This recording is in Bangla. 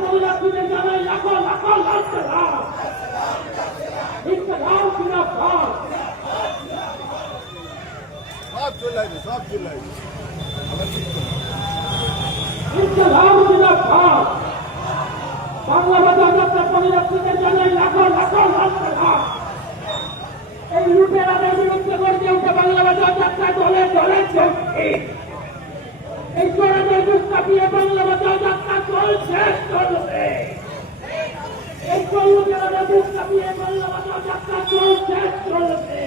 পরিবারদের জানাই লাখো লাখো লাখ সালাম। ইসলাম জিন্দাবাদ। সব চলে ইসলাম জিন্দাবাদ। বাংলা বাজার যাত্রা পরিবারদের জানাই লাখো লাখো লাখ সালাম। এই লুটেরাদের বিরুদ্ধে গড়ে উঠে বাংলা বাজার যাত্রা দলে দলে চলছে। এই চোরাদের দুষ্কাপিয়ে বাংলা বাজার যাত্রা চলছে চলবে। এই চলুটেরাদের দুষ্কাপিয়ে বাংলা বাজার যাত্রা চলছে চলবে।